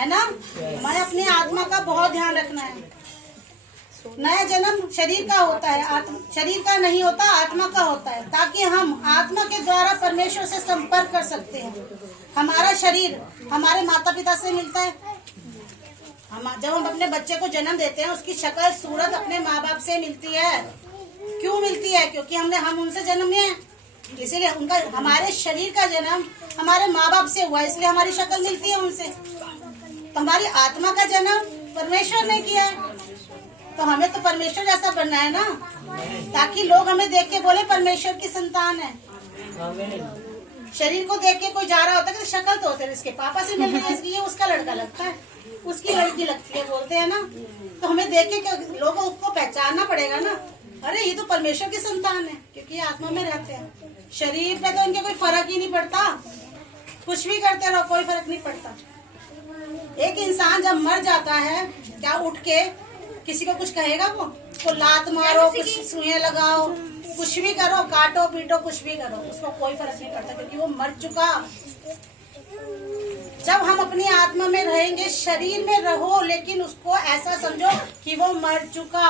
है ना। हमें अपनी आत्मा का बहुत ध्यान रखना है। नया जन्म शरीर का होता है, शरीर का नहीं होता, आत्मा का होता है, ताकि हम आत्मा के द्वारा परमेश्वर से संपर्क कर सकते हैं। हमारा शरीर हमारे माता पिता से मिलता है। जब हम अपने बच्चे को जन्म देते हैं, उसकी शक्ल सूरत अपने माँ बाप से मिलती है। क्यों मिलती है? क्योंकि हम उनसे जन्म लिए हैं, इसीलिए उनका हमारे शरीर का जन्म हमारे माँ बाप से हुआ, इसलिए हमारी शक्ल मिलती है उनसे। तो हमारी आत्मा का जन्म परमेश्वर ने किया है, तो हमें तो परमेश्वर जैसा बनना है ना, ताकि लोग हमें देख के बोले परमेश्वर की संतान है। शरीर को देख के कोई जा रहा होता है कि शक्ल तो होती है, इसके पापा से मिल रही है, इसलिए उसका लड़का लगता है, उसकी लड़की लगती है, बोलते हैं ना। तो हमें देख के लोगों को पहचानना पड़ेगा ना, अरे ये तो परमेश्वर की संतान है, क्योंकि ये आत्मा में रहते हैं। शरीर पे तो इनके कोई फर्क ही नहीं पड़ता, कुछ भी करते रहो कोई फर्क नहीं पड़ता। एक इंसान जब मर जाता है, क्या उठ के किसी को कुछ कहेगा? वो तो लात मारो, कुछ सुइयां लगाओ, कुछ भी करो, काटो पीटो, कुछ भी करो, उसको कोई फर्क नहीं पड़ता, क्योंकि वो मर चुका। जब हम अपनी आत्मा में रहेंगे, शरीर में रहो, लेकिन उसको ऐसा समझो कि वो मर चुका।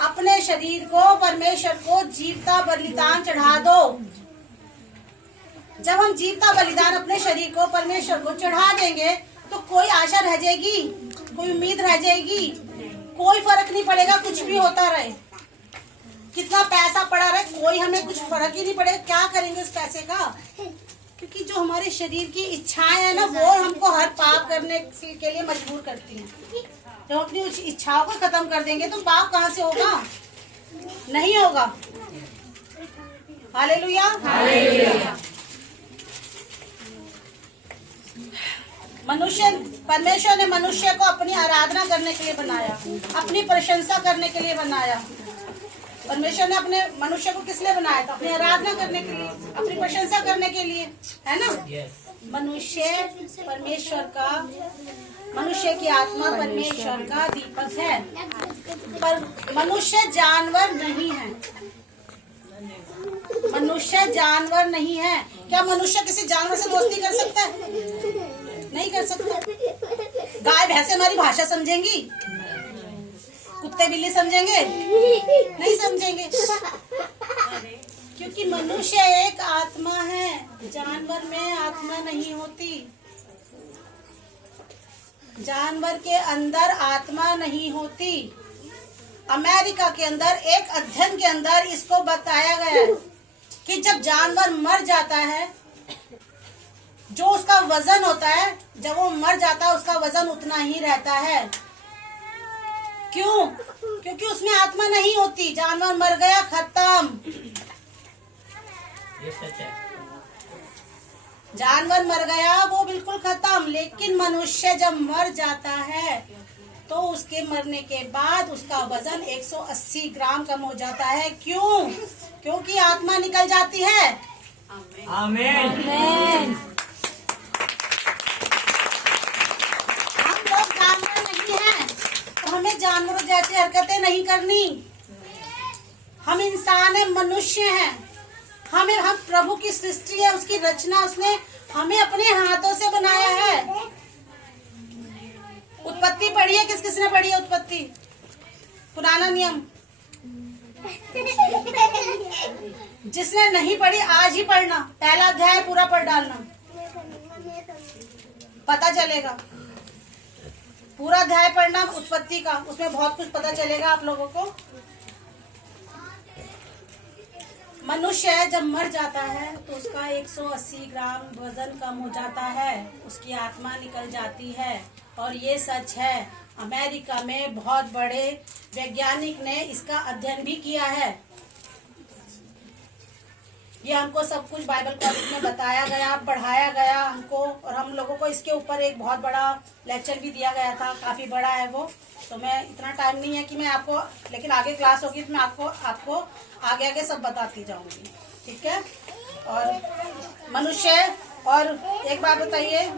अपने शरीर को परमेश्वर को जीवता बलिदान चढ़ा दो। जब हम जीवता बलिदान अपने शरीर को परमेश्वर को चढ़ा देंगे, तो कोई आशा रह जाएगी, कोई उम्मीद रह जाएगी, कोई फर्क नहीं पड़ेगा, कुछ भी होता रहे, कितना पैसा पड़ा रहे, कोई हमें कुछ फर्क ही नहीं पड़ेगा। क्या करेंगे उस पैसे का? क्योंकि जो हमारे शरीर की इच्छाएं है ना, वो हमको हर पाप करने के लिए मजबूर करती हैं। जब अपनी उस इच्छाओं को खत्म कर देंगे, तो पाप कहाँ से होगा? नहीं होगा। Hallelujah, hallelujah. परमेश्वर ने मनुष्य को अपनी आराधना करने के लिए बनाया, अपनी प्रशंसा करने के लिए बनाया। परमेश्वर ने अपने मनुष्य को किस लिए बनाया था? अपनी आराधना करने के लिए, अपनी प्रशंसा करने के लिए, है ना। मनुष्य परमेश्वर का, मनुष्य की आत्मा परमेश्वर का दीपक है, पर मनुष्य जानवर नहीं है। मनुष्य जानवर नहीं है। क्या मनुष्य किसी जानवर से दोस्ती कर सकता है? नहीं कर सकता। गाय भैंसे हमारी भाषा समझेंगी? कुत्ते बिल्ली समझेंगे? नहीं समझेंगे, क्योंकि मनुष्य एक आत्मा है, जानवर में आत्मा नहीं होती। जानवर के अंदर आत्मा नहीं होती। अमेरिका के अंदर एक अध्ययन के अंदर इसको बताया गया है कि जब जानवर मर जाता है, जो उसका वजन होता है, जब वो मर जाता है, उसका वजन उतना ही रहता है। क्यों? क्योंकि उसमें आत्मा नहीं होती। जानवर मर गया, खत्म। ये सच है। जानवर मर गया, वो बिल्कुल खत्म। लेकिन मनुष्य जब मर जाता है, तो उसके मरने के बाद उसका वजन 180 ग्राम कम हो जाता है। क्यों? क्योंकि आत्मा निकल जाती है। आमीन। हम लोग जानवर नहीं हैं, तो हमें जानवरों जैसी हरकतें नहीं करनी। हम इंसान हैं, मनुष्य हैं। हम प्रभु की सृष्टि है, उसकी रचना, उसने हमें अपने हाथों से बनाया है। उत्पत्ति पढ़ी है? किस किसने पढ़ी है उत्पत्ति? पुराना नियम। जिसने नहीं पढ़ी आज ही पढ़ना, पहला अध्याय पूरा पढ़ डालना, पता चलेगा। पूरा अध्याय पढ़ना उत्पत्ति का, उसमें बहुत कुछ पता चलेगा आप लोगों को। मनुष्य जब मर जाता है, तो उसका 180 ग्राम वजन कम हो जाता है, उसकी आत्मा निकल जाती है। और ये सच है। अमेरिका में बहुत बड़े वैज्ञानिक ने इसका अध्ययन भी किया है। ये हमको सब कुछ बाइबल कॉलेज में बताया गया, पढ़ाया गया हमको, और हम लोगों को इसके ऊपर एक बहुत बड़ा लेक्चर भी दिया गया था। काफी बड़ा है वो, तो मैं इतना टाइम नहीं है कि मैं आपको, लेकिन आगे क्लास होगी तो मैं आपको आगे सब बताती जाऊंगी, ठीक है। और मनुष्य, और एक बात बताइए,